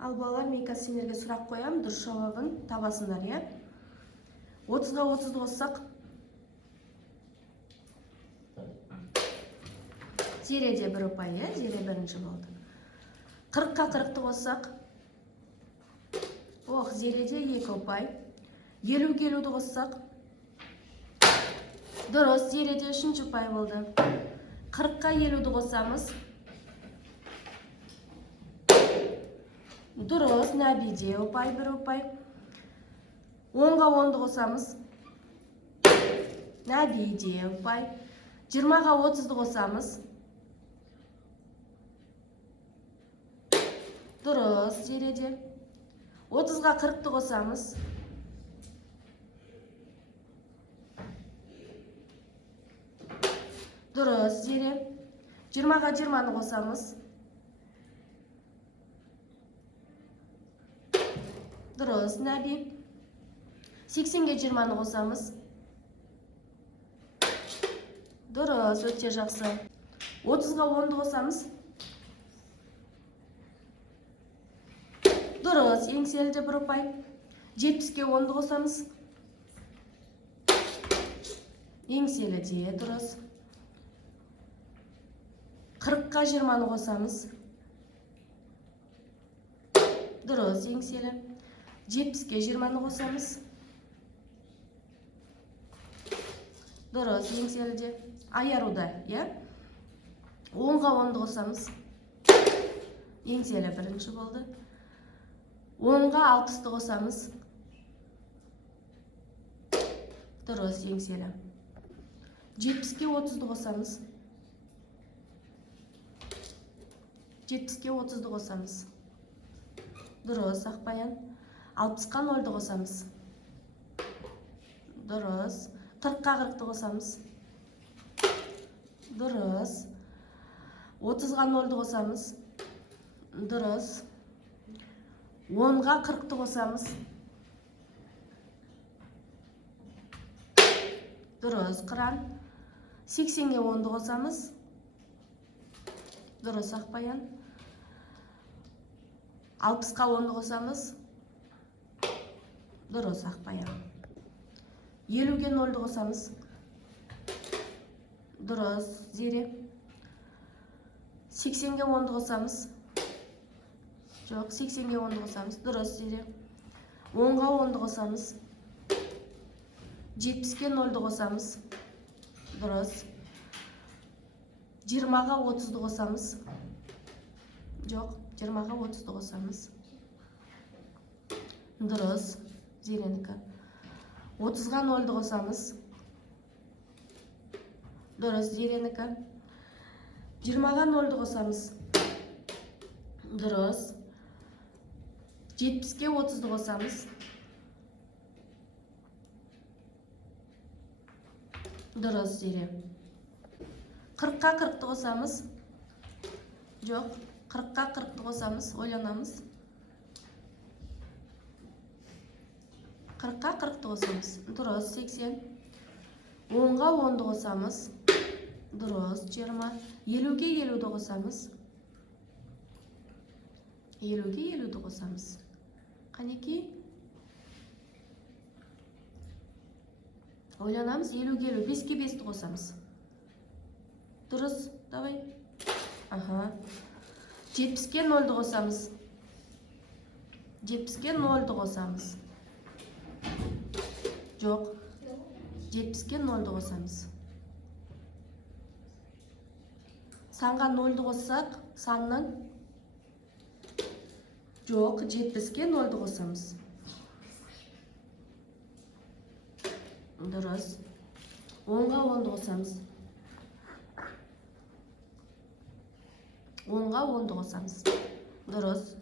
Ал балалар, мен қазір сендерге сұрақ қоямын, дұрыс жауабын табасыңдар, иә? 30-ға 30-ды қоссақ, зереде 1 ұпай, иә? Зере бірінші болды. 40-қа 40-ды қоссақ, зереде 2 ұпай. 50-ге 50-ді қоссақ, дұрыс, зереде 3-ші ұпай болды. 40-қа 50-ді қоссамыз, дұрыс, Нәбиде ұпай, 1 ұпай. 10-ға 10-ды қосамыз, Нәбиде ұпай. 20-ға 30-ды қосамыз, дұрыс, зереде. 30-ға 40-ды қосамыз, дұрыс, зере. 20-ға 20-ны қосамыз, дұрыс, Нәби. 80-ге 20-ны қосамыз, дұрыс, өте жақсы. 30-ға 10-ды қосамыз, дұрыс, еңселіде 1 ұпай. 70-ге 10-ды қосамыз, еңселіде, дұрыс. 40-қа 20-ны қосамыз, дұрыс, еңселі. 70-ге 20-ны қосамыз, дұрыс, еңселіде. Айаруда, иә? 10-ға 10-ды қосамыз, еңселі бірінші болды. 10-ға 60-ды қосамыз, дұрыс, еңселі. 70-ге 30-ды қосамыз, 70-ге 30-ды қосамыз, дұрыс, Ақбаян. 60-қа 0-ды қосамыз, дұрыс. 40-қа 40-ды қосамыз, дұрыс. 30-ға 0-ды қосамыз, дұрыс. 10-ға 40-ды қосамыз, дұрыс, Қыран. 80-ге 10-ды қосамыз, дұрыс, Ақбаян. 60-қа 10-ды қосамыз, дұрыс, Ақбаян. 50-ге 0-ды қосамыз, дұрыс, Зере. 80-ге 10-ды қосамыз, жоқ, 80-ге 10-ды қосамыз, дұрыс, Зере. 10-ға 10-ды қосамыз, 70-ге 0-ды қосамыз, дұрыс. 20-ға 30-ды қосамыз, жоқ, 20-ға 30-ды қосамыз, дұрыс, Зеренікі. 30-ға 0-ды қосамыз, дұрыс, Зеренікі. 20-ға 0-ды қосамыз, дұрыс. 70-ге 30-ды қосамыз, дұрыс, Зере. 40-қа 40-ды қосамыз, жоқ, 40-қа 40-ды қосамыз, ойланамыз. 40-қа 40-ды қосамыз, дұрыс, 80. 10-ға 10-ды қосамыз, дұрыс, 20. 50-ге 50-ді қосамыз, 50-ге 50-ді қосамыз. Қанеки? Ойланамыз, 50-ге 50, 5-ке 5-ді қосамыз. Дұрыс, давай. 70-ге 0-ды қосамыз, 70-ге 0-ды қосамыз. Жоқ, 70-ге 0-ды қосамыз. Санға 0-ды қоссақ, санның, жоқ, 70-ге 0-ды қосамыз. Дұрыс. 10-ға 10-ды қосамыз. 10-ға 10-ды қосамыз. Дұрыс.